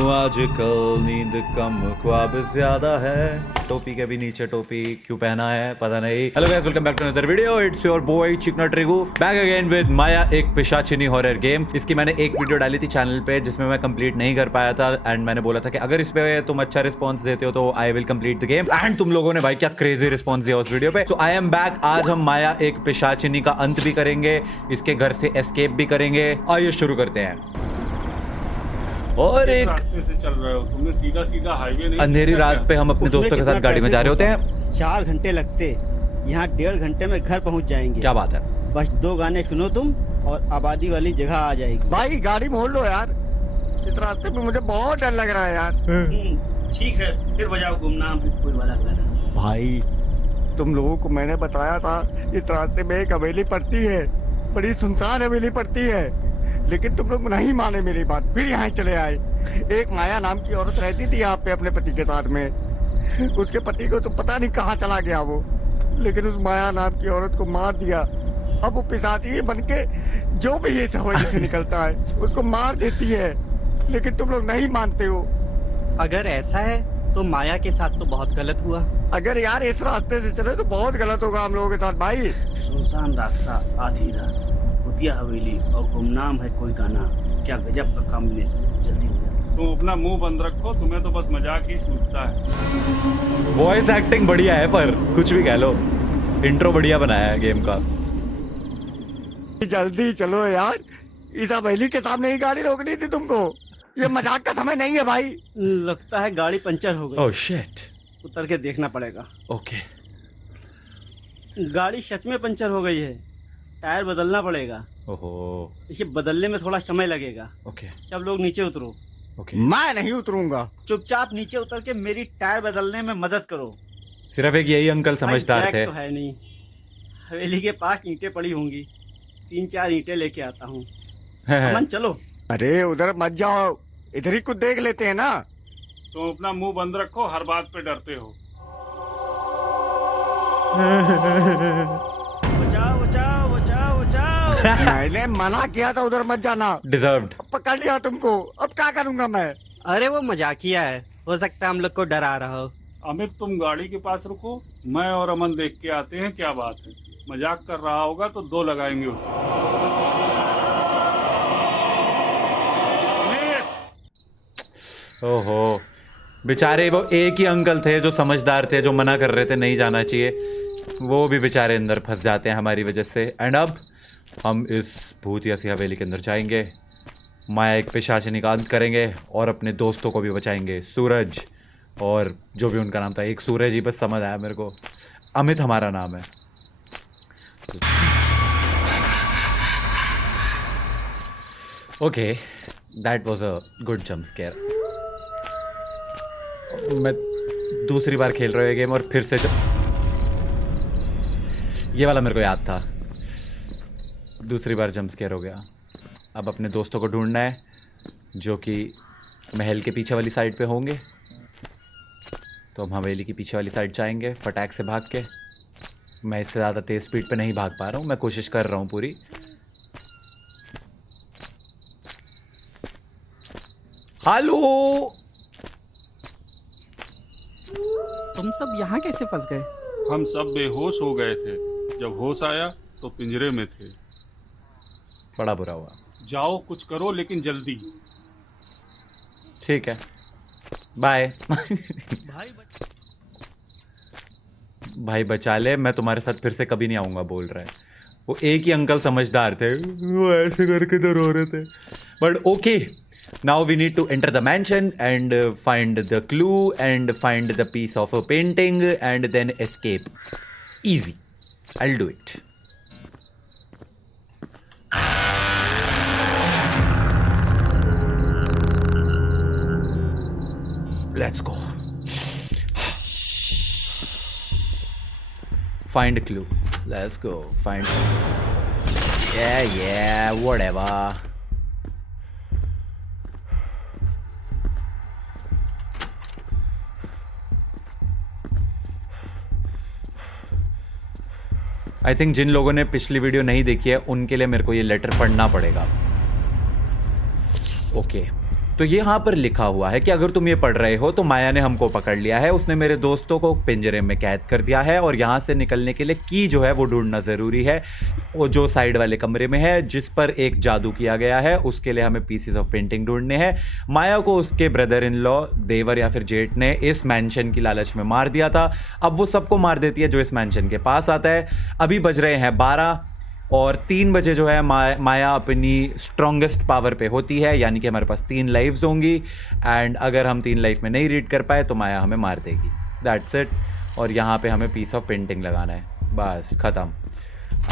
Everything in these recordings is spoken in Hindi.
क्यों आजकल नींद कम ख्वाब ज्यादा है। टोपी के भी नीचे टोपी क्यों पहना है पता नहीं। Hello guys, welcome back to another video. It's your boy चिकना ट्रिगू बैक अगेन विद माया, एक पिशाचिनी हॉरर गेम। इसकी मैंने एक वीडियो डाली थी चैनल पे जिसमें मैं कंप्लीट नहीं कर पाया था एंड मैंने बोला था कि अगर इस पे तुम अच्छा रिस्पॉन्स देते हो तो I will complete the game. And तुम लोगों ने भाई क्या क्रेजी रिस्पॉन्स दिया उस वीडियो पे। सो आई एम बैक। आज हम माया एक पिशाचिनी का अंत भी करेंगे, इसके घर से एस्केप भी करेंगे। आइए शुरू करते हैं। और किस एक रास्ते से चल रहे हो? तुम्हें सीधा सीधा हाईवे नहीं अंधेरी दिखता रात क्या? पे हम अपने उसमें दोस्तों के कितना साथ गाड़ी में जा रहे होते हैं। 4 घंटे लगते, यहाँ 1.5 घंटे में घर पहुँच जाएंगे। क्या बात है। बस 2 गाने सुनो तुम और आबादी वाली जगह आ जाएगी। भाई गाड़ी मोड़ लो यार, इस रास्ते पे मुझे बहुत डर लग रहा है यार। ठीक है, फिर बजाओ गुमनाम है कोई वाला गाना। भाई तुम लोगों को मैंने बताया था इस रास्ते में एक हवेली पड़ती है, बड़ी सुनसान हवेली पड़ती है, लेकिन तुम लोग नहीं माने मेरी बात, फिर यहाँ चले आए। एक माया नाम की औरत रहती थी यहाँ पे अपने पति के साथ में, उसके पति को तो पता नहीं कहाँ चला गया वो, लेकिन उस माया नाम की औरत को मार दिया। अब वो पिशाची बन के जो भी ये हवेली से निकलता है उसको मार देती है, लेकिन तुम लोग नहीं मानते हो। अगर ऐसा है तो माया के साथ तो बहुत गलत हुआ। अगर यार इस रास्ते से चले तो बहुत गलत होगा हम लोगों के साथ भाई। सुनसान रास्ता, आधी रात, भूतिया हवेली और गुमनाम है कोई गाना, क्या गजब का कॉम्बिनेशन। जल्दी हो जाए। तुम अपना मुंह बंद रखो, तुम्हें तो बस मजाक ही सूझता है। वॉइस एक्टिंग बढ़िया है पर कुछ भी कह लो, इंट्रो बढ़िया बनाया है गेम का। जल्दी चलो यार, इस हवेली के सामने ही गाड़ी रोकनी थी तुमको, ये मजाक का समय नहीं है भाई। लगता है गाड़ी पंचर हो गई। Oh shit. उतर के देखना पड़ेगा। ओके। गाड़ी सच में पंचर हो गई है, टायर बदलना पड़ेगा। ओहो। इसे बदलने में थोड़ा समय लगेगा। ओके सब लोग नीचे उतरो। ओके। मैं नहीं उतरूंगा। चुपचाप नीचे उतर के मेरी टायर बदलने में मदद करो। सिर्फ एक यही अंकल समझदार भाई, थे। जैक तो है नहीं। हवेली के पास ईंटें पड़ी होंगी, 3-4 ईंटें लेके आता हूँ। अमन चलो। अरे उधर मत जाओ, इधर ही कुछ देख लेते हैं ना। तुम अपना मुंह बंद रखो, हर बात पे डरते हो। बचाओ बचाओ बचाओ बचाओ। मैंने मना किया था उधर मत जाना, डिजर्व्ड। पकड़ लिया तुमको, अब क्या करूंगा मैं। अरे वो मजाकिया है, हो सकता है हम लोग को डरा रहा हो। अमित तुम गाड़ी के पास रुको, मैं और अमन देख के आते हैं क्या बात है। मजाक कर रहा होगा तो 2 लगाएंगे उसे। अमित! ओहो, बेचारे वो एक ही अंकल थे जो समझदार थे, जो मना कर रहे थे नहीं जाना चाहिए, वो भी बेचारे अंदर फंस जाते हैं हमारी वजह से। एंड अब हम इस भूतिया सी हवेली के अंदर जाएंगे, माया एक पिशाचिनी का अंत करेंगे और अपने दोस्तों को भी बचाएंगे, सूरज और जो भी उनका नाम था। एक सूरज ही बस समझ आया मेरे को, अमित हमारा नाम है। Okay, that was a good jump scare. मैं दूसरी बार खेल रहा हूँ ये गेम और फिर से ये वाला मेरे को याद था, दूसरी बार जंप स्केयर हो गया। अब अपने दोस्तों को ढूंढना है जो कि महल के पीछे वाली साइड पे होंगे, तो हम हवेली की पीछे वाली साइड जाएंगे फटाक से भाग के। मैं इससे ज़्यादा तेज़ स्पीड पे नहीं भाग पा रहा हूँ, मैं कोशिश कर रहा हूँ पूरी। हेलो, तुम सब यहाँ कैसे फंस गए? हम सब बेहोश हो गए थे, जब होश आया तो पिंजरे में थे। बड़ा बुरा हुआ। जाओ कुछ करो लेकिन जल्दी। ठीक है, बाय। भाई बचा ले, मैं तुम्हारे साथ फिर से कभी नहीं आऊँगा बोल रहा है। वो एक ही अंकल समझदार थे, वो ऐसे करके तो रो रहे थे। But okay, now we need to enter the mansion and find the clue and find the piece of a painting and then escape. Easy, I will do it. Let's go. Find a clue. Let's go. Find. Yeah, whatever. I think जिन लोगों ने पिछली वीडियो नहीं देखी है उनके लिए मेरे को ये लेटर पढ़ना पड़ेगा। ओके, तो ये यहाँ पर लिखा हुआ है कि अगर तुम ये पढ़ रहे हो तो माया ने हमको पकड़ लिया है, उसने मेरे दोस्तों को पिंजरे में कैद कर दिया है और यहाँ से निकलने के लिए की जो है वो ढूंढना ज़रूरी है, वो जो साइड वाले कमरे में है जिस पर एक जादू किया गया है, उसके लिए हमें पीसेस ऑफ पेंटिंग ढूंढने हैं। माया को उसके ब्रदर इन लॉ देवर या फिर जेठ ने इस मैंशन की लालच में मार दिया था। अब वो सबको मार देती है जो इस मैंशन के पास आता है। अभी बज रहे हैं 12 और 3 बजे जो है माया अपनी स्ट्रॉन्गेस्ट पावर पे होती है, यानी कि हमारे पास 3 लाइव्स होंगी एंड अगर हम 3 लाइफ में नहीं रीड कर पाए तो माया हमें मार देगी। That's it. और यहाँ पे हमें पीस ऑफ पेंटिंग लगाना है, बस ख़त्म।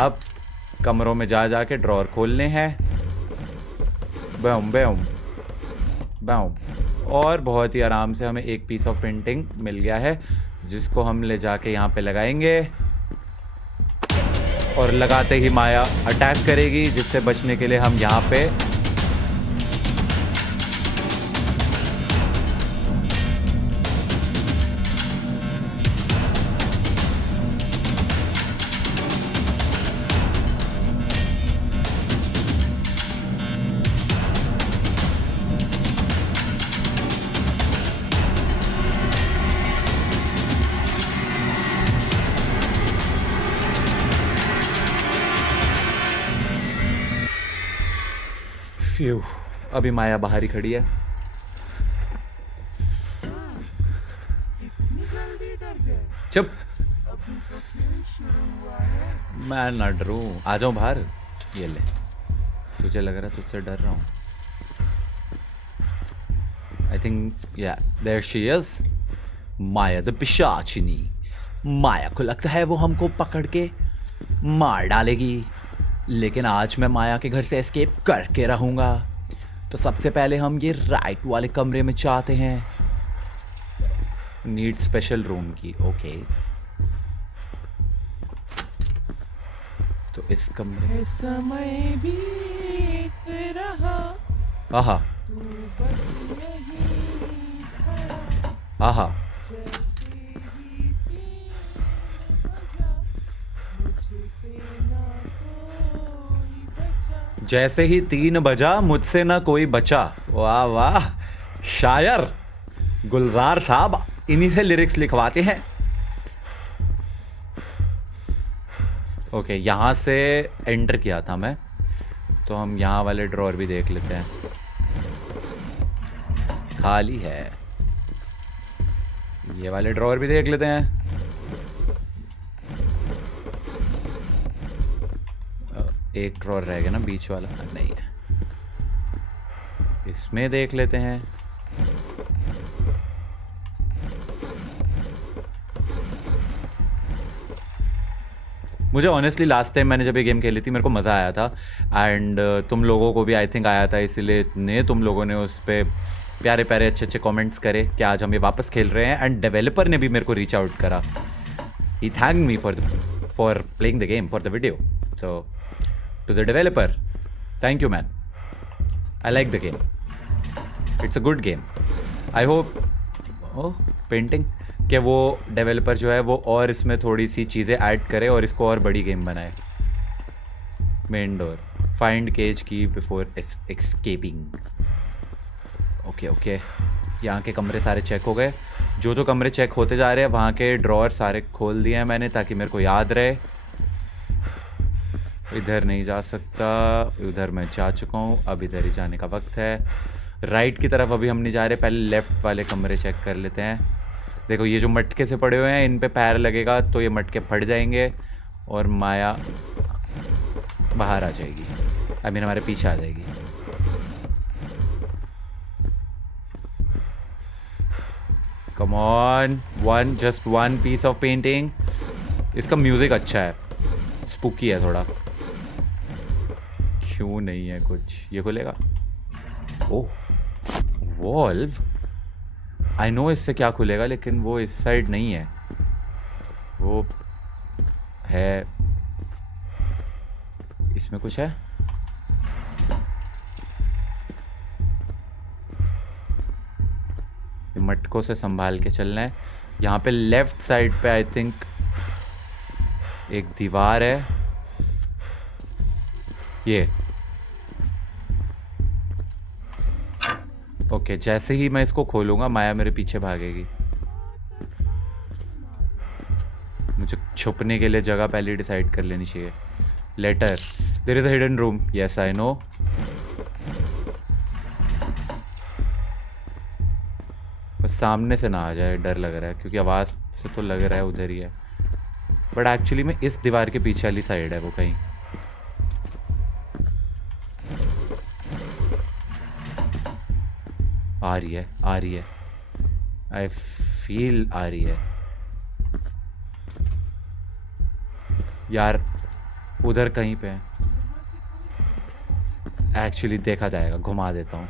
अब कमरों में जा के ड्रॉर खोलने हैं। बम बम बम। और बहुत ही आराम से हमें एक पीस ऑफ पेंटिंग मिल गया है जिसको हम ले जाके यहाँ पे लगाएंगे और लगाते ही माया अटैक करेगी, जिससे बचने के लिए हम यहाँ पे फ्यू। अभी माया बाहर ही खड़ी है। चुप, मैं ना डरूं, आ जाऊं बाहर। ये ले, तुझे लग रहा है तुझसे डर रहा हूं। I think yeah there she is, Maya the पिशाचिनी। माया को लगता है वो हमको पकड़ के मार डालेगी, लेकिन आज मैं माया के घर से एस्केप करके रहूँगा। तो सबसे पहले हम ये राइट वाले कमरे में चाहते हैं। नीड स्पेशल रूम की, ओके। तो इस कमरे समय बीत रहा। आहा आहा। जैसे ही 3 बजा मुझसे ना कोई बचा। वाह वाह, शायर गुलजार साहब इन्हीं से लिरिक्स लिखवाते हैं। ओके, यहाँ से एंटर किया था मैं, तो हम यहाँ वाले ड्रॉर भी देख लेते हैं। खाली है। ये वाले ड्रॉर भी देख लेते हैं। एक ड्रॉर रह गया ना बीच वाला, नहीं है। इसमें देख लेते हैं। मुझे ऑनेस्टली लास्ट टाइम मैंने जब ये गेम खेली थी मेरे को मज़ा आया था एंड तुम लोगों को भी आई थिंक आया था, इसीलिए तुम लोगों ने उस पर प्यारे प्यारे अच्छे अच्छे कमेंट्स करे कि आज हम ये वापस खेल रहे हैं। एंड डेवलपर ने भी मेरे को रीच आउट करा। He thank me for playing the game, for the video. So to the developer, thank you man, I like the game, it's a good game. I hope painting कि वो डेवलपर जो है वो और इसमें थोड़ी सी चीज़ें ऐड करे और इसको और बड़ी गेम बनाए। मेन डोर, फाइंड केज की बिफोर एस्केपिंग। ओके, यहाँ के कमरे सारे चेक हो गए। जो कमरे चेक होते जा रहे हैं वहाँ के ड्रॉर सारे खोल दिए हैं मैंने, ताकि मेरे को याद रहे। इधर नहीं जा सकता, उधर मैं जा चुका हूँ, अब इधर ही जाने का वक्त है। राइट की तरफ अभी हम नहीं जा रहे, पहले लेफ़्ट वाले कमरे चेक कर लेते हैं। देखो ये जो मटके से पड़े हुए हैं इन पे पैर लगेगा तो ये मटके फट जाएंगे और माया बाहर आ जाएगी, अभी हमारे पीछे आ जाएगी। Come on, just one piece of painting. इसका म्यूज़िक अच्छा है, स्पूकी है थोड़ा। क्यों नहीं है कुछ, ये खुलेगा। ओह वॉल्व, आई नो इससे क्या खुलेगा, लेकिन वो इस साइड नहीं है, वो है इसमें कुछ है। मटकों से संभाल के चलना है। यहाँ पे लेफ्ट साइड पे आई थिंक एक दीवार है। ये ओके जैसे ही मैं इसको खोलूंगा माया मेरे पीछे भागेगी। मुझे छुपने के लिए जगह पहले डिसाइड कर लेनी चाहिए। Later, there is a hidden room, yes I know. बस सामने से ना आ जाए, डर लग रहा है क्योंकि आवाज़ से तो लग रहा है उधर ही है, बट एक्चुअली में इस दीवार के पीछे वाली साइड है वो कहीं। आ रही है, आ रही है, आई फील आ रही है यार, उधर कहीं पे है। एक्चुअली देखा जाएगा, घुमा देता हूँ।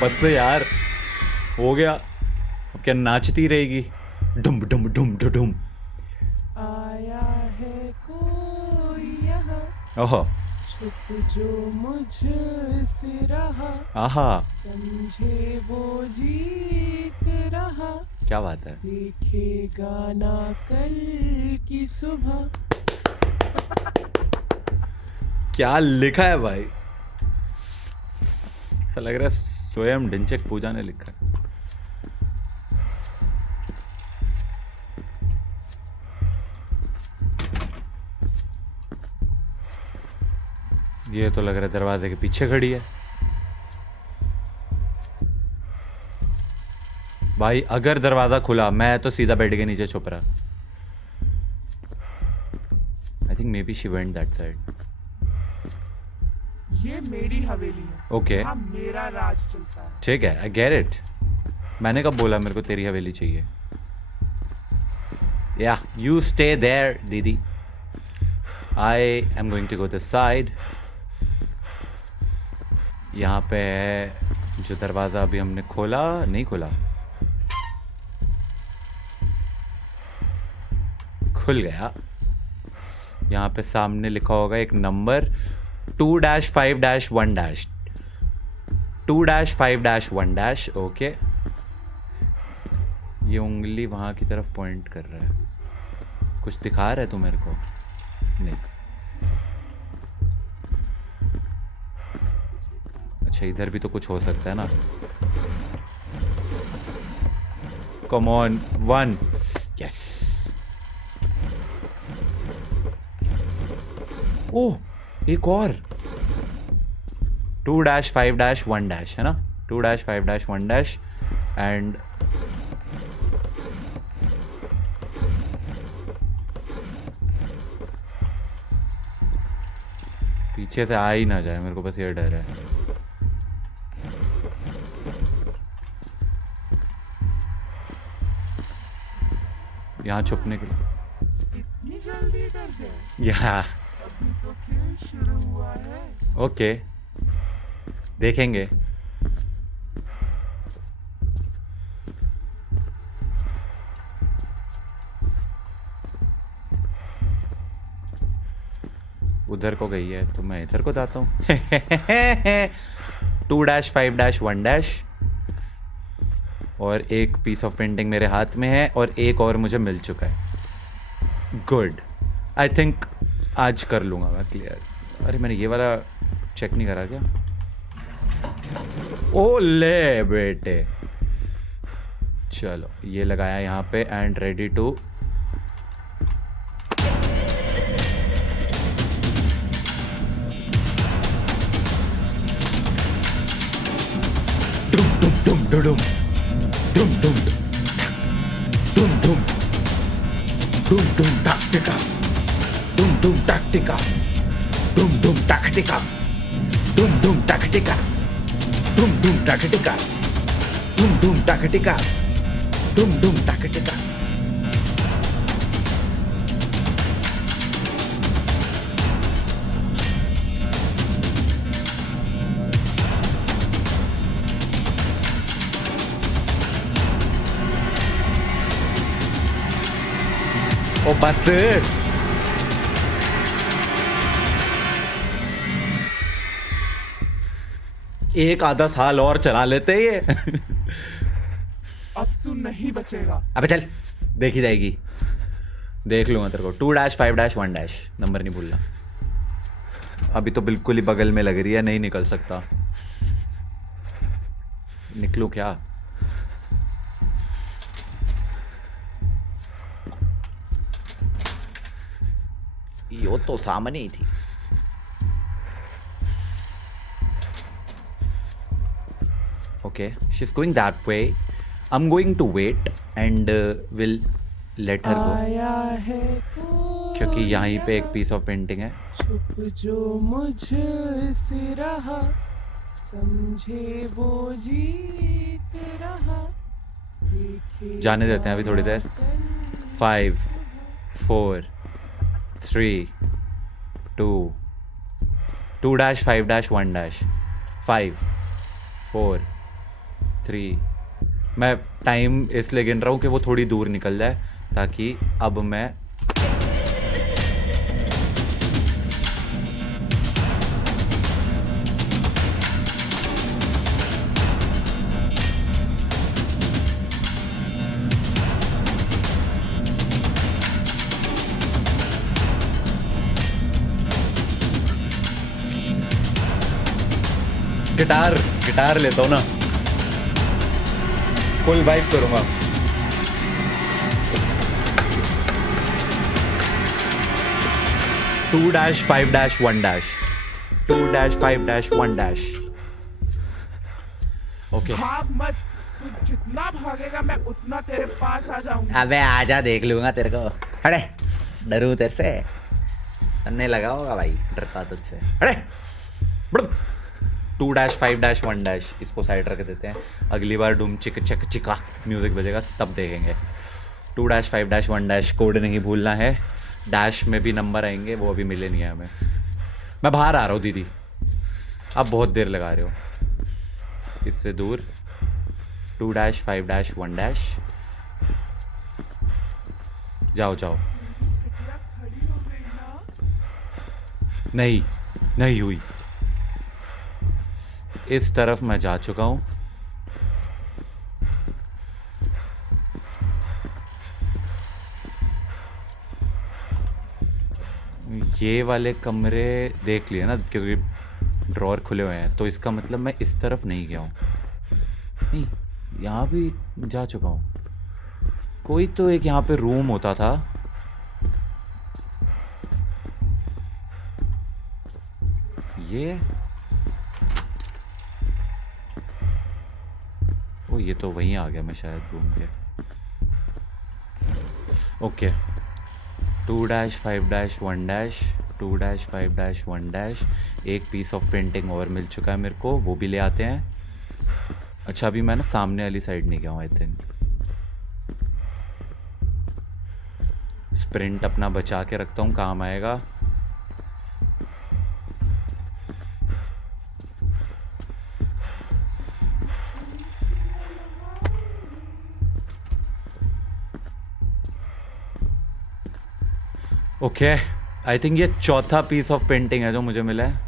बस से यार, हो गया। अब क्या नाचती रहेगी? डुम डुम डुम डुम डुम। आया है कोई यहाँ, ओहो, छुप जो मुझसे रहा, आहा, समझे वो जीत रहा, क्या बात है। देखेगा ना कल की सुबह। क्या लिखा है भाई, ऐसा लग रहा है स्वयं ढिंचक पूजा ने लिखा है। ये तो लग रहा है दरवाजे के पीछे खड़ी है। भाई अगर दरवाजा खुला मैं तो सीधा बेड के नीचे छुप रहा। I think may be she went that side. ये मेरी हवेली है, ओके यहाँ मेरा राज चलता है। ठीक है, आई गेट इट। मैंने कब बोला मेरे को तेरी हवेली चाहिए? या यू स्टे देयर दीदी, I am going to go this side. यहाँ पे है जो दरवाज़ा अभी हमने खोला, नहीं खोला, खुल गया। यहाँ पे सामने लिखा होगा एक नंबर 2-5-1-, 2-5-1-, ओके। ये उंगली वहाँ की तरफ पॉइंट कर रहा है। कुछ दिखा रहा है तू मेरे को? नहीं। अच्छा इधर भी तो कुछ हो सकता है ना। Come on, 1, yes. ओह एक और 2-5-1- है ना, 2-5-1- एंड पीछे से आ ही ना जाए, मेरे को बस ये डर है। यहाँ छुपने के लिए इतनी जल्दी कर गए? या अभी तो खेल शुरू हुआ है। ओके देखेंगे। उधर को गई है तो मैं इधर को जाता हूँ। 2-5-1- और एक पीस ऑफ पेंटिंग मेरे हाथ में है और एक और मुझे मिल चुका है। गुड, आई थिंक आज कर लूँगा मैं क्लियर। अरे मैंने ये वाला चेक नहीं करा क्या? ओ ले बेटे, चलो ये लगाया यहाँ पे एंड रेडी टू। डुम डुम डुम डुम डुम डुम डुम डुम डुम टैक्टिका, डुम डुम टैक्टिका, डुम डुम टैक्टिका, डुम डुम टैक्टिका, डुम डुम टैक्टिका, डुम डुम टैक्टिका, डुम डुम टैक्टिका। ओ बस एक आधा साल और चला लेते ये। अब तू नहीं बचेगा। अबे चल, देखी जाएगी, देख लूंगा तेरे को। 2-5-1 नंबर नहीं भूलना। अभी तो बिल्कुल ही बगल में लग रही है, नहीं निकल सकता। निकलूं क्या? यो तो सामने ही थी। Okay, she's going that way. I'm going to wait and will let her go. आया है कोई क्योंकि यहीं पे एक पीस ऑफ पेंटिंग है। छुप जो मुझसे रहा, समझे वो जीत रहा, देखे जाने देते हैं अभी थोड़ी देर। 5 4 3 2 2-5-1 5 4 3। मैं टाइम इसलिए गिन रहा हूँ कि वो थोड़ी दूर निकल जाए, ताकि अब मैं गिटार लेता हूँ ना, फुल वाइब करूंगा। Two dash 5-1 2-5-1 okay. भाग मत, तू जितना भागेगा मैं उतना तेरे पास आ जाऊंगा। अबे आजा, देख लूंगा तेरे को। अरे डरू तेरे से? अन्ने लगा होगा भाई, डरता तुझसे। अरे 2-5-1 इसको साइड रख देते हैं। अगली बार डूम चिक चक चिका म्यूजिक बजेगा तब देखेंगे। 2-5-1 कोड नहीं भूलना है। डैश में भी नंबर आएंगे, वो अभी मिले नहीं है हमें। मैं बाहर आ रहा हूँ दीदी, आप बहुत देर लगा रहे हो। इससे दूर 2-5-1 जाओ जाओ। बिटिया खड़ी हो गई ना? नहीं हुई। इस तरफ मैं जा चुका हूं। ये वाले कमरे देख लिए ना, क्योंकि ड्रॉअर खुले हुए हैं, तो इसका मतलब मैं इस तरफ नहीं गया हूँ। नहीं, यहाँ भी जा चुका हूँ। कोई तो एक यहाँ पे रूम होता था। ये ये तो वहीं आ गया मैं शायद घूम के। ओके 2-5-1 2-5-1 एक पीस ऑफ पेंटिंग और मिल चुका है मेरे को, वो भी ले आते हैं। अच्छा अभी मैं ना सामने वाली साइड नहीं गया हूँ। आई थिंक स्प्रिंट अपना बचा के रखता हूँ, काम आएगा। ओके आई थिंक ये चौथा पीस ऑफ पेंटिंग है जो मुझे मिला है।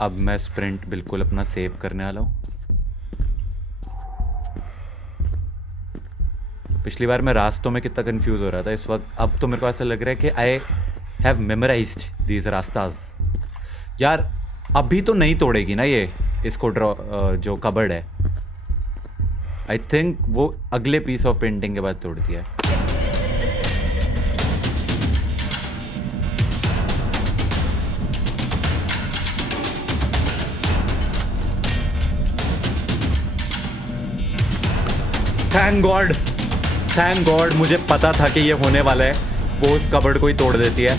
अब मैं स्प्रिंट बिल्कुल अपना सेव करने वाला हूँ। पिछली बार मैं रास्तों में कितना कंफ्यूज हो रहा था, इस वक्त अब तो मेरे को ऐसा लग रहा है कि आई हैव मेमोराइज्ड दीज रास्तास। यार अभी तो नहीं तोड़ेगी ना ये इसको, जो कबर्ड है। आई थिंक वो अगले पीस ऑफ पेंटिंग के बाद तोड़ दिया। थैंक गॉड मुझे पता था कि ये होने वाला है। वो उस कबर्ड को ही तोड़ देती है।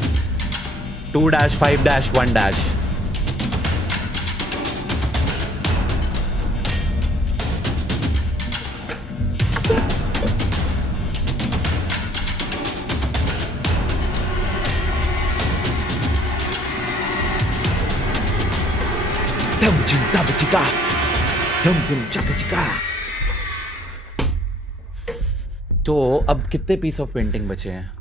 2-5-1 Dum chum chaka chika. तो अब कितने पीस ऑफ पेंटिंग बचे हैं?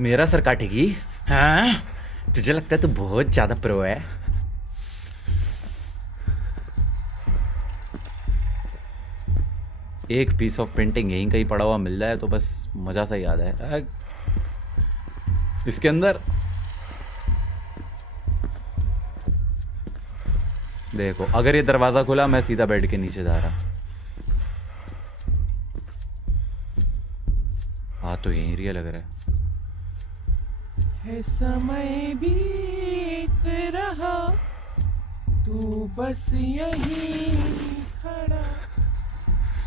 मेरा सर काटेगी? हाँ, तुझे लगता है तू बहुत ज्यादा प्रो है? एक पीस ऑफ पेंटिंग यहीं कहीं पड़ा हुआ मिल जाए तो बस मजा सा ही याद है। इसके अंदर देखो, अगर ये दरवाजा खुला मैं सीधा बेड के नीचे जा रहा। हाँ तो यहीं रियल लग रहा है समय बीत रहा, तू बस यहीं खड़ा,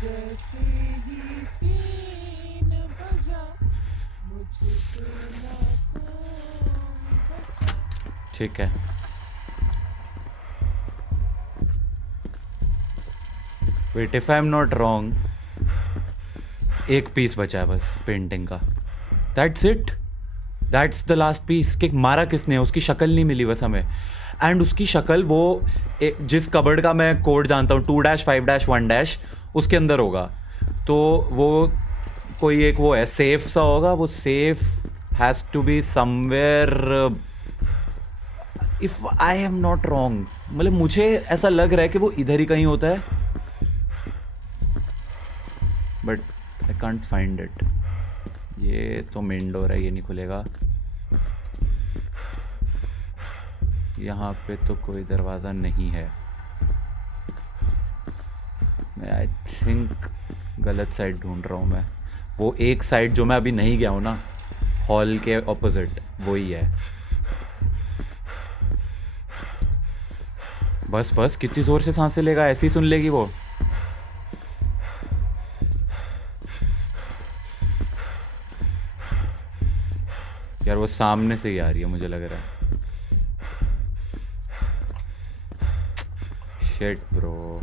जैसे ही 3 बजा, मुझसे ना कोई बचा। ठीक है। Wait, if I am not wrong, एक पीस बचा है बस पेंटिंग का। That's it, that's the last piece. कि मारा किसने, उसकी शक्ल नहीं मिली बस हमें। एंड उसकी शक्ल वो जिस कबर्ड का मैं कोड जानता हूँ 2-5-1- उसके अंदर होगा। तो वो कोई एक वो है, सेफ सा होगा। वो safe has to be somewhere, if I am not wrong. मतलब मुझे ऐसा लग रहा है कि वो इधर ही कहीं होता है, but I can't find it. ये तो मेन डोर है, ये नहीं खुलेगा। यहाँ पे तो कोई दरवाज़ा नहीं है। मैं आई थिंक गलत साइड ढूंढ रहा हूँ मैं। वो एक साइड जो मैं अभी नहीं गया हूँ ना, हॉल के ऑपोजिट, वही है। बस बस, कितनी ज़ोर से सांसें लेगा, ऐसे ही सुन लेगी वो। यार वो सामने से ही आ रही है मुझे लग रहा है। Shit bro.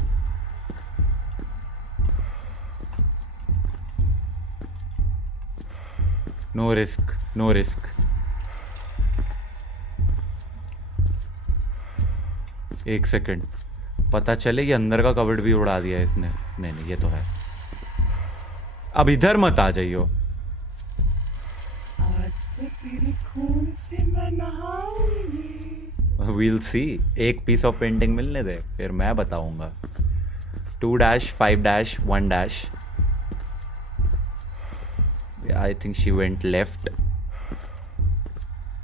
No risk, no risk. एक सेकंड, पता चले ये अंदर का कबर्ड भी उड़ा दिया है इसने। नहीं नहीं, ये तो है। अब इधर मत आ जाइयो। आज तो तेरे खून से मैं नहाऊंगी। वील सी। एक पीस ऑफ पेंटिंग मिलने दे, फिर मैं बताऊंगा। 2-5-1। I think she went left.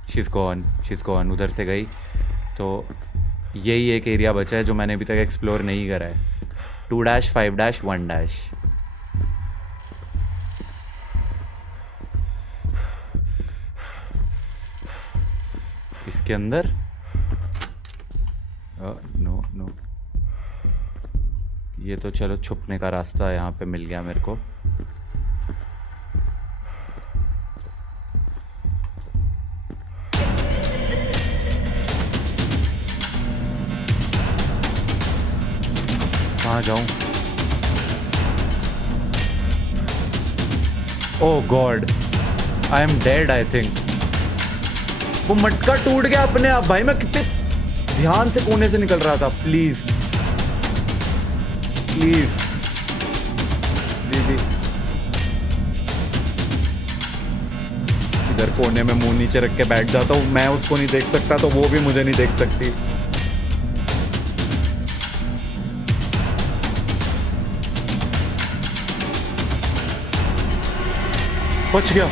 She is gone, उधर से गई। तो यही एक एरिया बचा है जो मैंने अभी तक एक्सप्लोर नहीं करा है। 2-5-1। इसके अंदर नो, ये तो चलो छुपने का रास्ता यहाँ पे मिल गया मेरे को। कहाँ जाऊँ? Oh God, I am dead I think. वो मटका टूट गया अपने आप। भाई मैं कितने ध्यान से कोने से निकल रहा था। प्लीज प्लीज दीदी, इधर कोने में मुंह नीचे रख के बैठ जाता हूँ। मैं उसको नहीं देख सकता तो वो भी मुझे नहीं देख सकती। बच गया।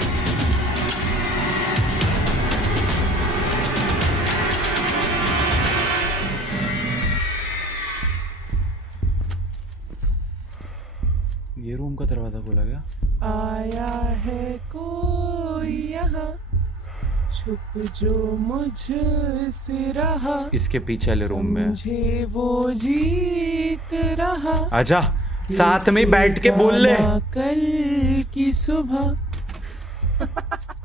ये रूम का दरवाजा खोला गया। आया है कोई यहाँ, छुप जो मुझसे रहा, इसके पीछे वाले रूम में मुझे वो जीत रहा। आजा, साथ में बैठ के बोल ले। कल की सुबह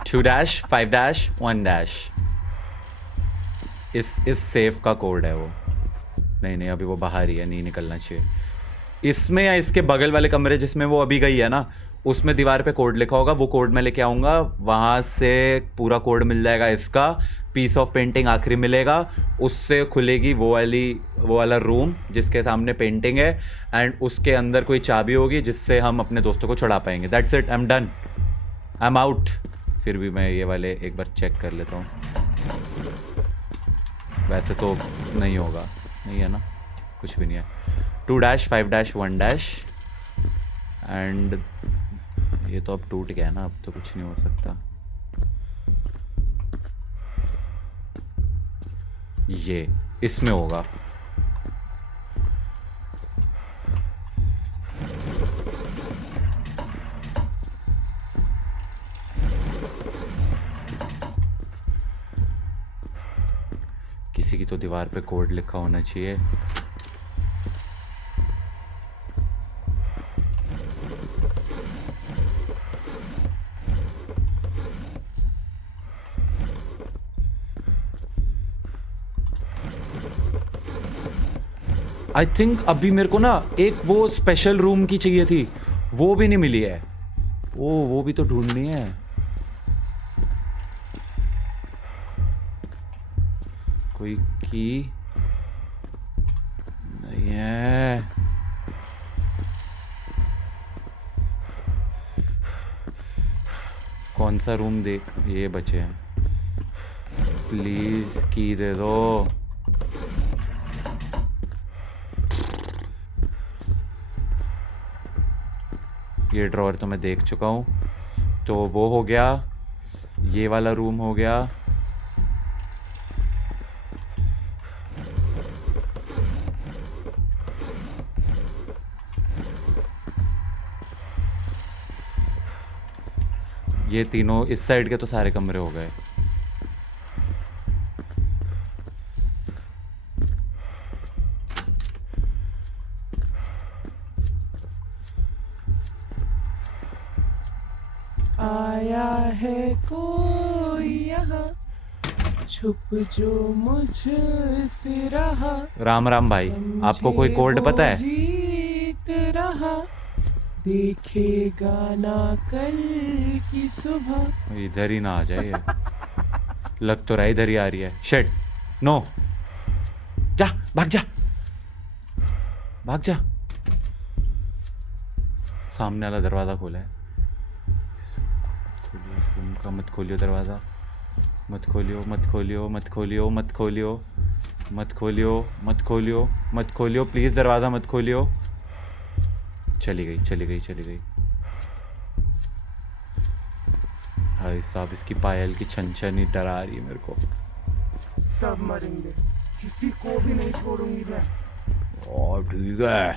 2-5-1। इस सेफ का कोड है वो। नहीं नहीं, अभी वो बाहर ही है, नहीं निकलना चाहिए। इसमें या इसके बगल वाले कमरे जिसमें वो अभी गई है ना, उसमें दीवार पे कोड लिखा होगा, वो कोड मैं लेके आऊँगा, वहाँ से पूरा कोड मिल जाएगा इसका, पीस ऑफ पेंटिंग आखिरी मिलेगा, उससे खुलेगी वो वाला रूम जिसके सामने पेंटिंग है, एंड उसके अंदर कोई चाबी होगी जिससे हम अपने दोस्तों को छुड़ा पाएंगे। That's it, I am done, I am out. फिर भी मैं ये वाले एक बार चेक कर लेता हूँ, वैसे तो नहीं होगा, नहीं है ना, कुछ भी नहीं है। 2-5-1- एंड ये तो अब टूट गया ना, अब तो कुछ नहीं हो सकता। ये इसमें होगा। किसी की तो दीवार पे कोड लिखा होना चाहिए। आई थिंक अभी मेरे को ना एक वो स्पेशल रूम की चाहिए थी, वो भी नहीं मिली है। ओ, वो भी तो ढूंढनी है। कोई की नहीं है। कौन सा रूम देख, ये बचे हैं, प्लीज की दे दो। ये ड्रॉअर तो मैं देख चुका हूँ, तो वो हो गया, ये वाला रूम हो गया। ये तीनों इस साइड के तो सारे कमरे हो गए। आया है कोई यहाँ, छुप जो मुझसे रहा। राम राम भाई, आपको कोई कोड पता है? जीत रहा, देखेगा ना कल की सुबह। इधर ही ना आ जाए ये। लग तो रहा इधर ही आ रही है। शिट, नो, जा भाग जा, भाग जा। सामने वाला दरवाजा खोला है। इस रूम का मत खोलियो दरवाजा, मत खोलियो, मत खोलियो, मत खोलियो, मत खोलियो, मत खोलियो, मत खोलियो, मत खोलियो, प्लीज दरवाजा मत खोलियो। चली गई, चली गई, चली गई। भाई साहब, इसकी पायल की छन ही डरा रही है मेरे को। सब मरेंगे, किसी को भी नहीं छोड़ूंगी मैं। और ठीक है,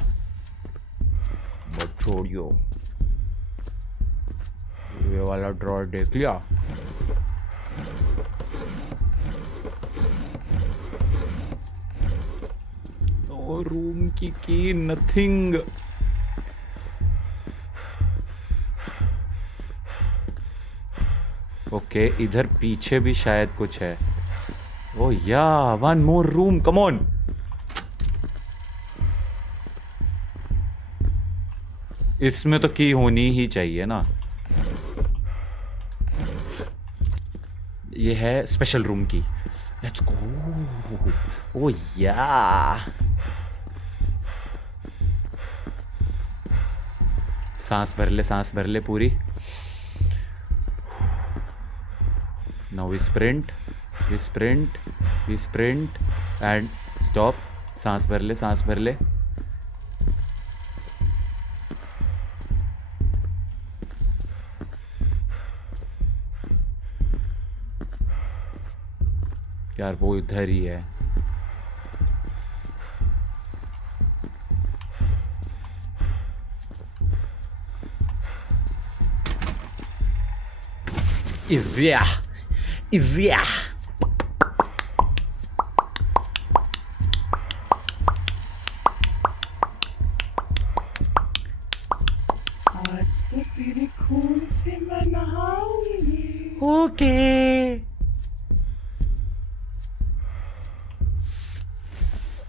मत छोड़ियो। ये वाला ड्रॉअर देख लिया? और रूम की नथिंग। ओके, इधर पीछे भी शायद कुछ है। Oh yeah, one more room, come on. इसमें तो की होनी ही चाहिए ना। ये है स्पेशल रूम की। Let's go. ओ या, सांस भर ले, सांस भर ले पूरी। Now we sprint, we sprint, we sprint and stop. सांस भर ले, सांस भर ले। यार वो इधर ही है। Izia, Izia. आज तो तेरे खून से मैं नहाऊंगी। Okay.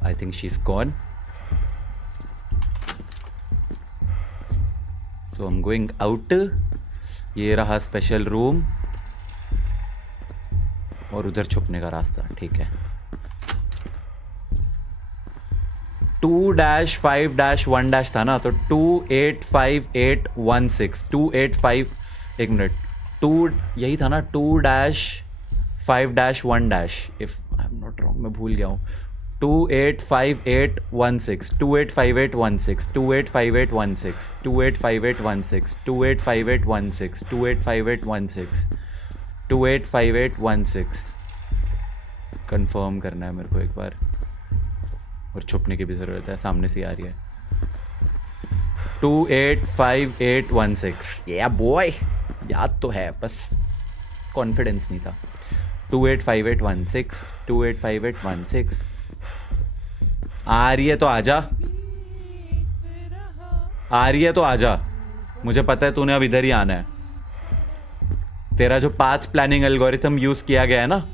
I think she's gone. So I am going out. ये रहा स्पेशल रूम और उधर छुपने का रास्ता. ठीक है. 2-5-1- था ना, तो 285816 285. एक मिनट, 2 यही था ना, 2-5-1- if I am not wrong, मैं भूल गया हूँ. 285816 285816 285816 285816 285816 285816 285816. कंफर्म करना है मेरे को एक बार, और छुपने की भी ज़रूरत है. सामने से आ रही है. 285816. या बॉय, याद तो है, बस कॉन्फिडेंस नहीं था. 285816 285816. आ रही है तो आजा, आ रही है तो आजा. मुझे पता है तूने अब इधर ही आना है. तेरा जो पाथ प्लानिंग एल्गोरिथम यूज़ किया गया है ना,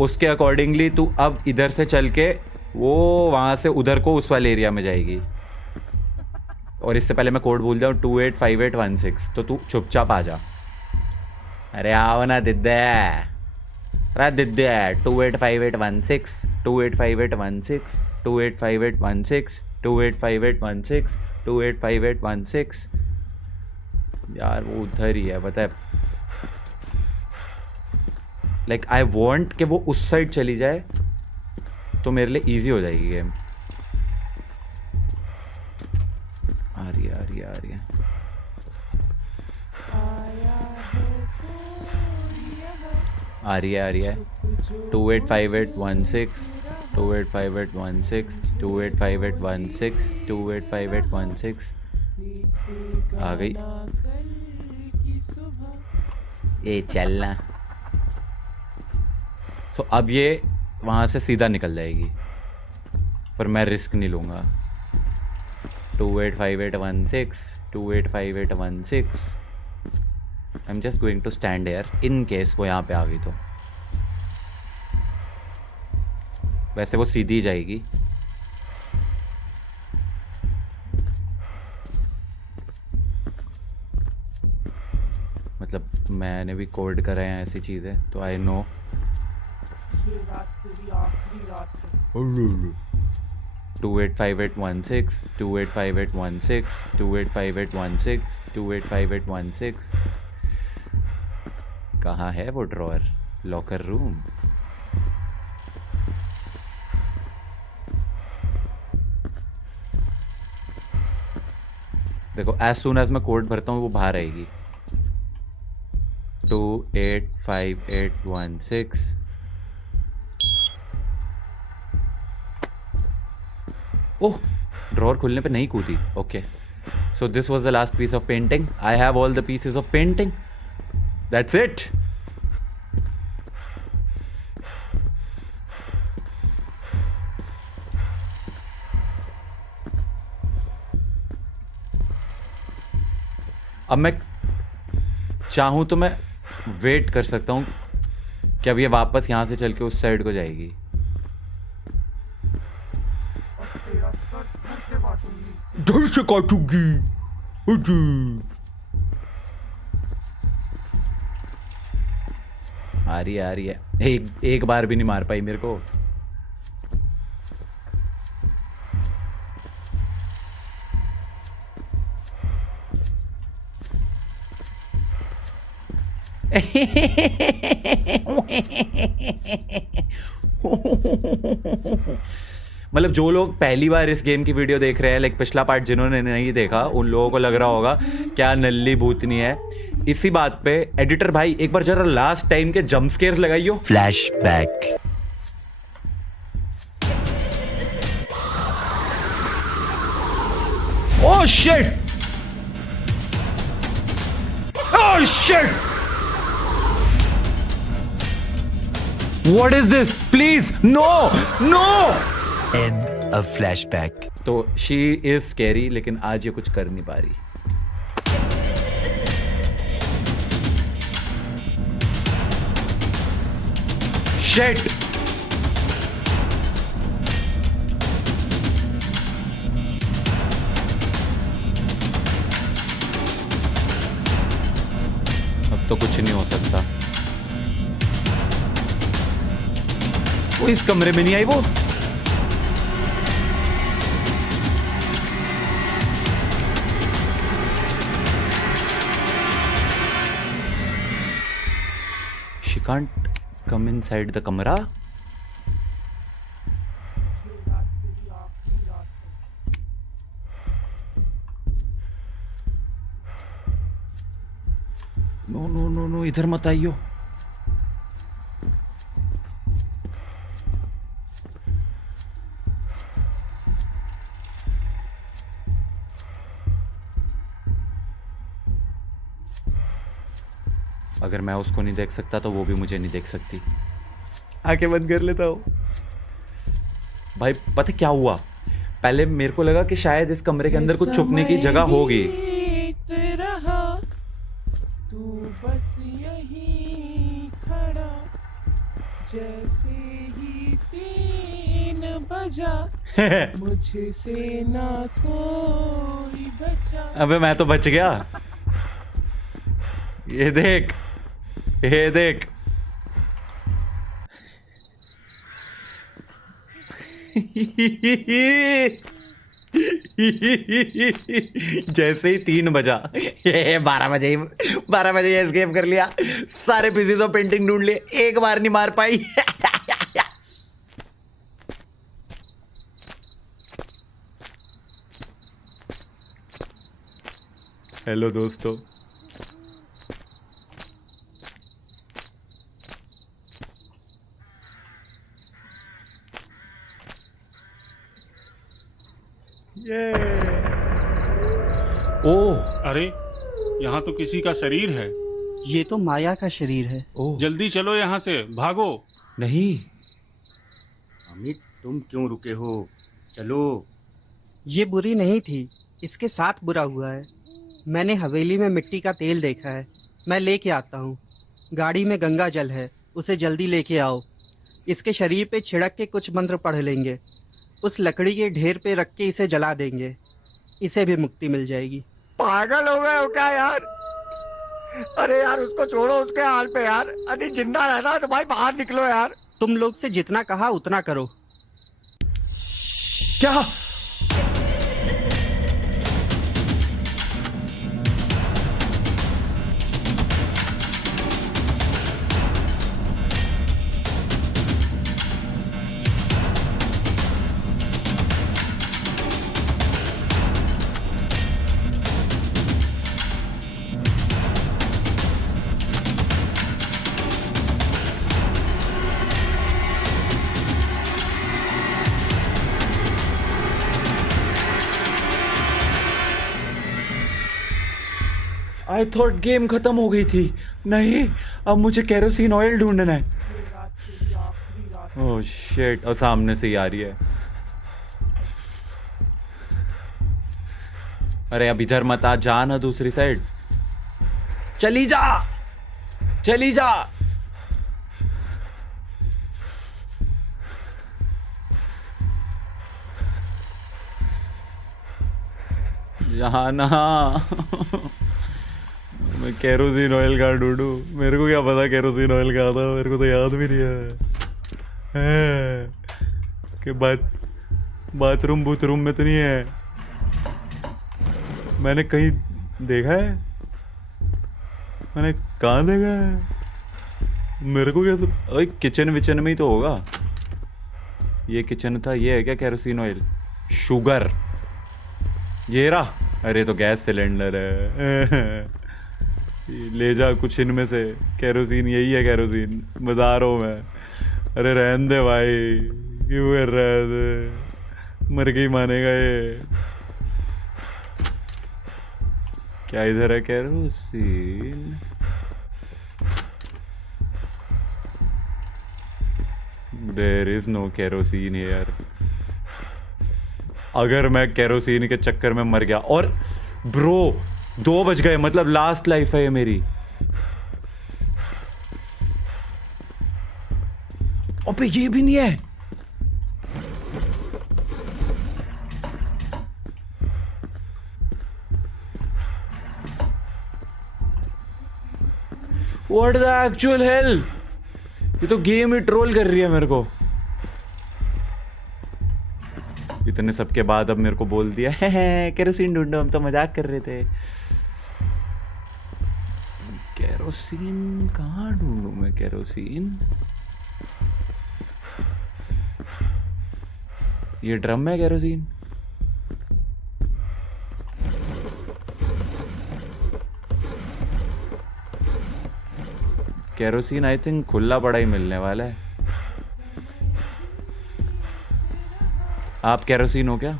उसके अकॉर्डिंगली तू अब इधर से चल के वो वहाँ से उधर को उस वाले एरिया में जाएगी. और इससे पहले मैं कोड भूल जाऊँ, 285816. तो तू चुपचाप आ जा. अरे आओ ना दिद्दे, अरे दिद्दे. 285816 285816 285816 285816 285816. यार वो उधर ही है, पता है. लाइक आई वॉन्ट कि वो उस साइड चली जाए तो मेरे लिए इजी हो जाएगी गेम. आ रही है, आ रही है, आ रही है. आ रही है, आ रही है. 285816 285816 285816 285816. आ गई. ये चलना. सो अब ये वहाँ से सीधा निकल जाएगी, पर मैं रिस्क नहीं लूँगा. 285816 285816. I am just going to stand here in case वो यहाँ पे आ गई तो. वैसे वो सीधी जाएगी. मतलब मैंने भी कोड करे हैं ऐसी चीज़ें, तो आई नो. ये रात तेरी आखिरी रात है. 285816 285816 285816 285816. कहाँ है वो ड्रॉअर? Locker room. देखो एज सून एज मैं कोड भरता हूँ वो बाहर आएगी. 285816. ओह, ड्रॉअर खुलने पे नहीं कूदी. Okay, so this was the last piece of painting. I have all the pieces of painting. That's it. अब मैं चाहूँ तो मैं वेट कर सकता हूँ कि अब ये वापस यहाँ से चल के उस साइड को जाएगी. धड़ से काटूंगी. आ रही है, आ रही है. एक बार भी नहीं मार पाई मेरे को. मतलब जो लोग पहली बार इस गेम की वीडियो देख रहे हैं, लाइक पिछला पार्ट जिन्होंने नहीं देखा, उन लोगों को लग रहा होगा क्या नल्ली भूतनी है. इसी बात पे एडिटर भाई एक बार जरा लास्ट टाइम के जंप स्केयर्स लगाइयो. Flashback. Oh shit, oh shit, what is this? Please no no. End of flashback. तो शी इज स्कैरी, लेकिन आज ये कुछ कर नहीं पा रही. शिट. तो कुछ नहीं हो सकता। वो इस कमरे में नहीं आई वो। She can't come inside the कमरा। नो नो नो नो, इधर मत आइयो। अगर मैं उसको नहीं देख सकता तो वो भी मुझे नहीं देख सकती। आंखें बंद कर लेता हूँ। भाई पता क्या हुआ, पहले मेरे को लगा कि शायद इस कमरे के अंदर कुछ छुपने की जगह होगी। तू बस यहीं खड़ा, जैसे ही 3 बजा मुझसे ना कोई बचा। अबे मैं तो बच गया। ये देख, ये देख। जैसे ही 3 बजा, ये 12 बजे एस्केप कर लिया। सारे पीसेस ऑफ पेंटिंग ढूंढ लिए, एक बार नहीं मार पाई। हेलो दोस्तों, ओह अरे यहाँ तो किसी का शरीर है। ये तो माया का शरीर है। ओह जल्दी चलो यहाँ से, भागो। नहीं, अमित तुम क्यों रुके हो? चलो। ये बुरी नहीं थी, इसके साथ बुरा हुआ है। मैंने हवेली में मिट्टी का तेल देखा है, मैं लेके आता हूँ। गाड़ी में गंगा जल है, उसे जल्दी लेके आओ। इसके शरीर पे छिड़क के कुछ मंत्र पढ़ लेंगे, उस लकड़ी के ढेर पे रख के इसे जला देंगे, इसे भी मुक्ति मिल जाएगी। पागल हो गए हो क्या यार? अरे यार उसको छोड़ो उसके हाल पे यार। अरे जिंदा रहना है तो भाई बाहर निकलो यार। तुम लोग से जितना कहा उतना करो। क्या? आई थॉट गेम खत्म हो गई थी। नहीं, अब मुझे केरोसिन ऑयल ढूंढना है। ओह शिट, और सामने से ही आ रही है। अरे अब इधर मत आ, जा ना दूसरी साइड। चली जा, चली जा। जाना। मैं केरोसिन ऑयल कहाँ ढूंढूं? मेरे को क्या पता केरोसिन ऑयल कहाँ था, मेरे को तो याद भी नहीं है कि बाथरूम बूथरूम में तो नहीं है। मैंने कहीं देखा है? मैंने कहाँ देखा है? मेरे को क्या किचन विचन में ही तो होगा। ये किचन था, ये है क्या केरोसिन ऑयल? शुगर, ये रहा। अरे तो गैस सिलेंडर है। ले जा कुछ इनमें से। केरोसिन यही है, केरोसिन बता रहा हूँ मैं। अरे रहने दे भाई, क्यों कर रहा है? मर के ही मानेगा ये। क्या इधर है kerosene? There is no kerosene here. अगर मैं केरोसिन के चक्कर में मर गया, और ब्रो 2 बज गए, मतलब लास्ट लाइफ है ये मेरी। अबे ये भी नहीं है। व्हाट द एक्चुअल हेल, ये तो गेम ही ट्रोल कर रही है मेरे को। इतने सब के बाद अब मेरे को बोल दिया है केरोसिन ढूंढो, हम तो मजाक कर रहे थे। केरोसिन कहाँ ढूंढूं मैं केरोसिन? ये ड्रम है केरोसिन। केरोसिन आई थिंक खुला पड़ा ही मिलने वाला है। आप केरोसिन हो क्या?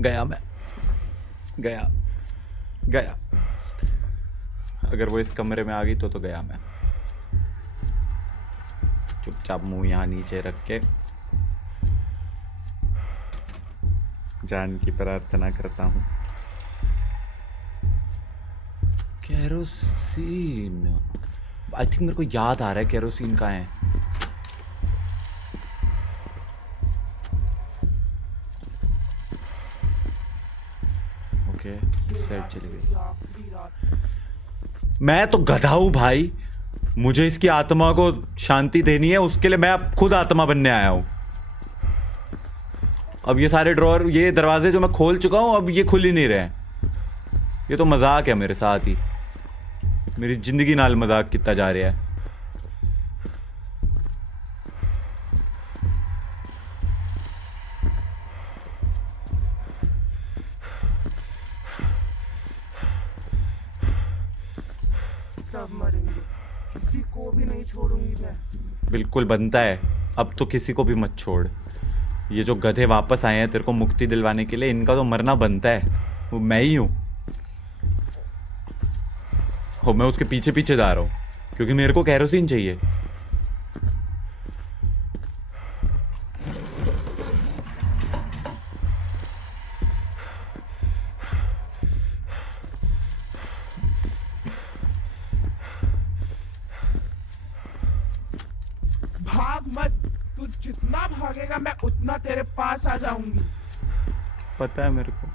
गया मैं, गया गया। अगर वो इस कमरे में आ गई तो गया मैं। चुपचाप मुंह यहाँ नीचे रख के जान की प्रार्थना करता हूँ। केरोसिन, आई थिंक मेरे को याद आ रहा है केरोसिन कहाँ है। ओके, सेट चली गई। मैं तो गधा हूँ भाई, मुझे इसकी आत्मा को शांति देनी है, उसके लिए मैं अब खुद आत्मा बनने आया हूँ। अब ये सारे ड्रॉअर, ये दरवाजे जो मैं खोल चुका हूँ, अब ये खुल ही नहीं रहे। ये तो मजाक है मेरे साथ ही, मेरी जिंदगी नाल मजाक कितना जा रहा है। सब मरेंगे, किसी को भी नहीं छोड़ूंगी मैं। बिल्कुल बनता है, अब तो किसी को भी मत छोड़। ये जो गधे वापस आए हैं तेरे को मुक्ति दिलवाने के लिए, इनका तो मरना बनता है। वो मैं ही हूँ, मैं उसके पीछे पीछे जा रहा हूँ क्योंकि मेरे को केरोसिन चाहिए। भाग मत, तू जितना भागेगा मैं उतना तेरे पास आ जाऊंगी। पता है मेरे को।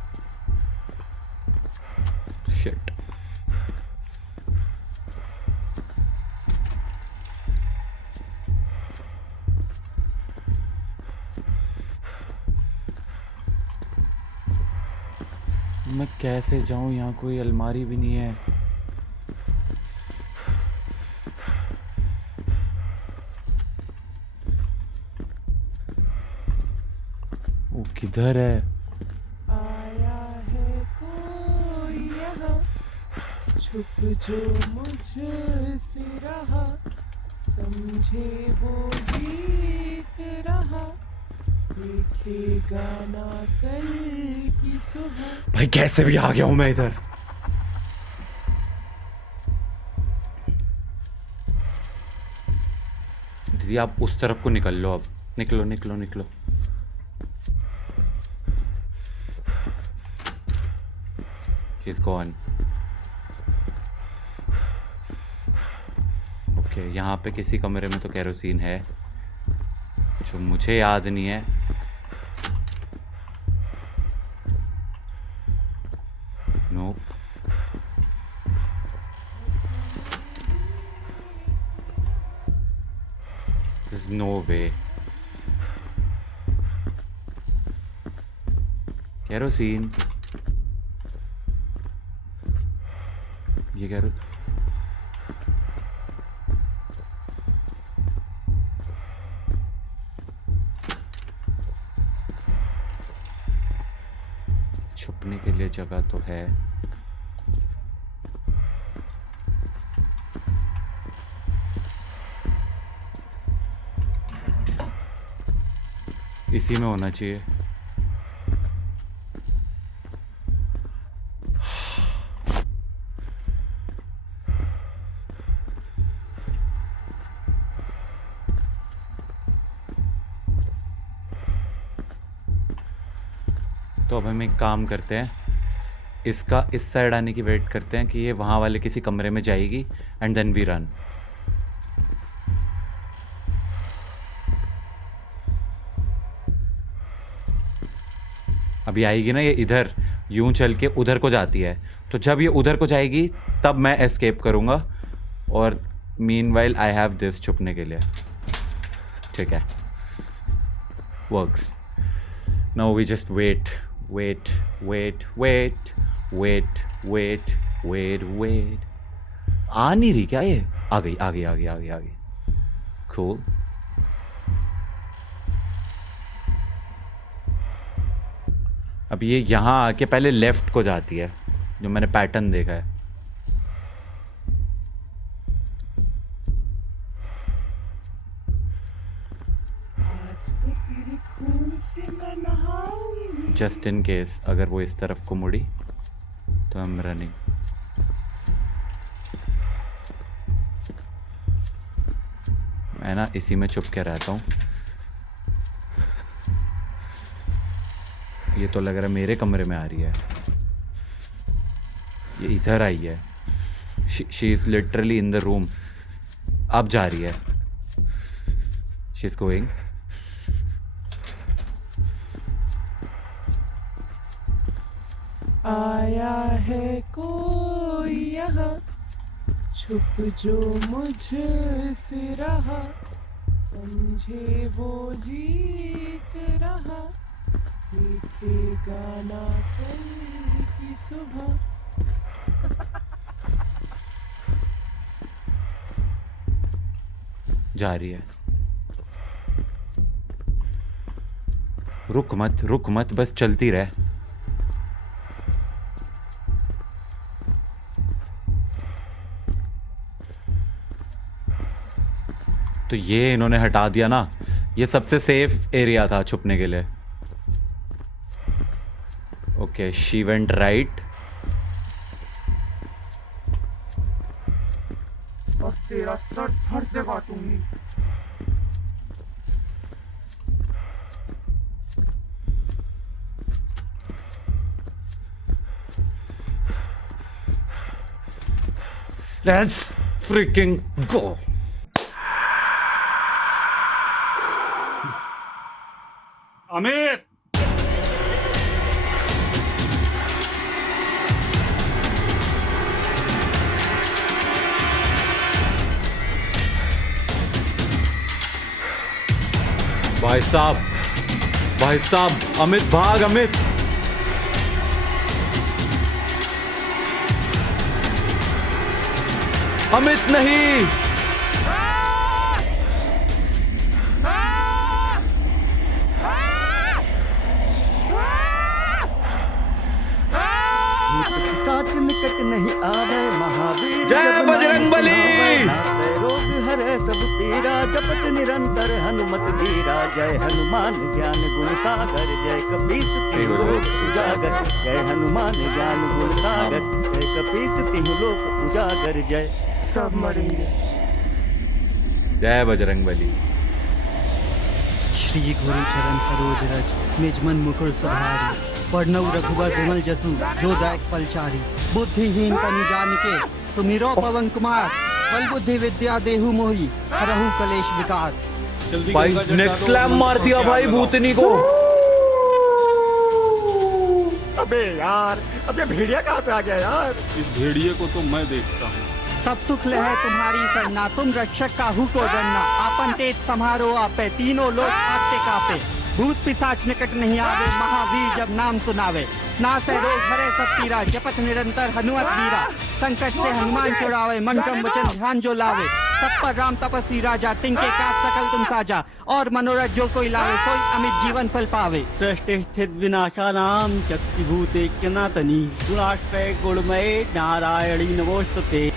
शिट, मैं कैसे जाऊं? यहाँ कोई अलमारी भी नहीं है। वो किधर है? आया है कोई यहाँ, छुप जो मुझसे रहा, समझे वो बीत रहा, देखेगा ना कल की सुबह। भाई कैसे भी आ गया हूं मैं इधर। दीदी आप उस तरफ को निकल लो, अब निकलो निकलो निकलो। She's gone. ओके, यहाँ पे किसी कमरे में तो केरोसिन है जो मुझे याद नहीं है। No, there's no way. Kerosene, ये केरो छुपने के लिए जगह तो है। इसी में होना चाहिए। तो अब हम एक काम करते हैं, इसका इस साइड आने की वेट करते हैं कि ये वहाँ वाले किसी कमरे में जाएगी एंड देन वी रन। अभी आएगी ना ये इधर, यूं चल के उधर को जाती है, तो जब ये उधर को जाएगी तब मैं एस्केप करूँगा, और मीनवाइल आई हैव दिस छुपने के लिए। ठीक है, works. Now we just wait wait wait wait wait wait wait wait. आ नहीं रही क्या ये? आ गई आ गई आ गई आ गई आ गई। Cool. अब ये यहाँ आके पहले लेफ्ट को जाती है, जो मैंने पैटर्न देखा है। आज तो तेरे खून से मैं नहाऊंगी। जस्ट इन केस अगर वो इस तरफ को मुड़ी तो हम रनिंग। मैं ना इसी में छुप के रहता हूँ। ये तो लग रहा है मेरे कमरे में आ रही है, ये इधर आई है। She is literally in the room. अब जा रही है, शी इज गोइंग। आया है कोई यहाँ, छुप जो मुझसे रहा, समझे वो जीत रहा, देखेगा ना कल की सुबह। जा रही है। रुक मत बस चलती रह। तो ये इन्होंने हटा दिया ना, ये सबसे सेफ एरिया था छुपने के लिए। Okay, she went right. अब तेरा सर धड़ से काटूंगी। Let's freaking go. अमित, भाई साहब, अमित भाग। अमित नहीं। साथ निकट नहीं आवे महावीर। जय जब बजरंगबली। नाम रोग हरे सब पीरा, जपत निरंतर हनुमत वीरा। जय हनुमान ज्ञान गुण सागर, जय कपीस तिहु लोक उजागर। जय हनुमान ज्ञान गुण सागर, जय कपीस तिहु लोक उजागर। जय सब मरेंगे। जय बजरंगबली। श्री गुरु चरण सरोज रज, निजमन मुकुर सुधारी। वर्णव रघुवर विमल जसु, जो दायक फलचारी। बुद्धिहीन तनु जानिके, सुमिरो पवन कुमार। बल बुद्धि विद्या देहु मोहि, हरहु कलेश विकार। जल्दी भाई गंगा जल नेक्स्ट डालो, स्लैम मार तुम दिया क्या भाई लगाओ। भूतनी को। अबे यार, अब ये भेड़िया कहाँ से आ गया यार? इस भेड़िए को तो मैं देखता हूँ। सब सुख ले है तुम्हारी सरना, तुम रक्षक काहू को डरना। आपन तेज समारो आपे, तीनों लोग आपके कापे। भूत पिशाच निकट नहीं आवे, महावीर जब नाम सुनावे। नास है रोग हरे सब पीरा, जपत निरंतर हनुमत वीरा। संकट से हनुमान छुड़ावे, मन क्रम वचन ध्यान जो लावे। सब पर राम तपस्वी राजा, तिनके काज सकल तुम साजा। और मनोरथ जो कोई लावे, सोई अमित जीवन फल पावे। सृष्टि स्थित विनाशानां शक्तिभूते सनातनी, गुणाश्रय गुणमये नारायणी नमोस्तुते।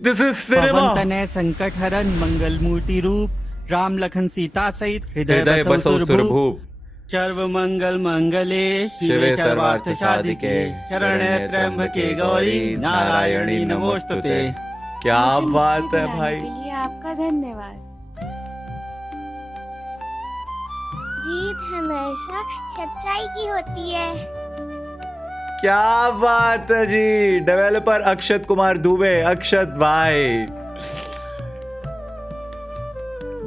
This is cinema. पवन तनय संकट हरन, मंगल मूर्ति रूप। राम लखन सीता सहित हृदय बसौ सुरभूप। सर्व मंगल मंगले शिवे सर्वार्थ साधिके, शरण्य त्र्यंबके गौरी नारायणी नमोस्तुते। क्या मुझे बात मुक्ति है दिलाने भाई। के लिए आपका धन्यवाद। जीत हमेशा सच्चाई की होती है। क्या बात है जी। डेवलपर अक्षत कुमार दुबे, अक्षत भाई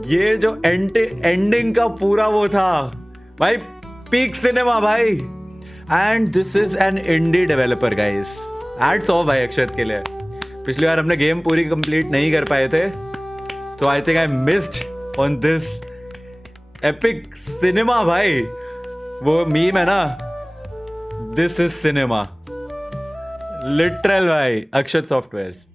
ये जो एंडिंग का पूरा वो था भाई, पीक सिनेमा भाई। And this is an indie developer guys, hats off भाई अक्षत के लिए। पिछली बार हमने गेम पूरी कंप्लीट नहीं कर पाए थे, तो I think I missed on this epic cinema भाई। वो मीम है ना, दिस इज सिनेमा, लिटरल भाई। अक्षत सॉफ्टवेयर्स।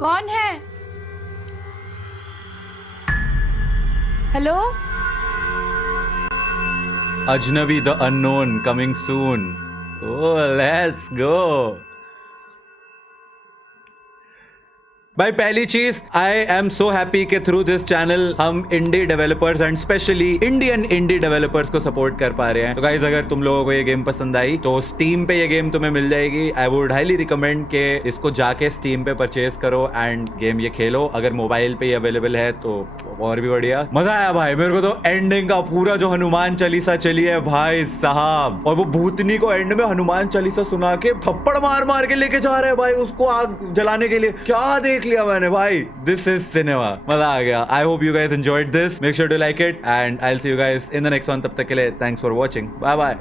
कौन है? Hello? Ajnabi the unknown coming soon. Oh let's go भाई। पहली चीज, आई एम सो हैप्पी कि थ्रू दिस चैनल हम indie developers and specially Indian indie developers को सपोर्ट कर पा रहे हैं। तो गाइज अगर तुम लोगों को ये गेम पसंद आई तो स्टीम पे ये गेम तुम्हें मिल जाएगी। आई वुड हाईली रिकमेंड के इसको जाके स्टीम पे परचेज करो एंड गेम ये खेलो। अगर मोबाइल पे ये अवेलेबल है तो और भी बढ़िया। मजा आया भाई मेरे को तो। एंडिंग का पूरा जो हनुमान चालीसा चली है भाई साहब, और वो भूतनी को एंड में हनुमान चालीसा सुना के थप्पड़ मार मार के लेके जा रहे हैं भाई उसको आग जलाने के लिए। क्या देख लिया मैंने भाई, दिस इज सिनेमा। मजा आ गया। I hope you guys enjoyed this. Make sure to like it and I will see you guys in the next one. तब तक के लिए thanks for watching. Bye bye.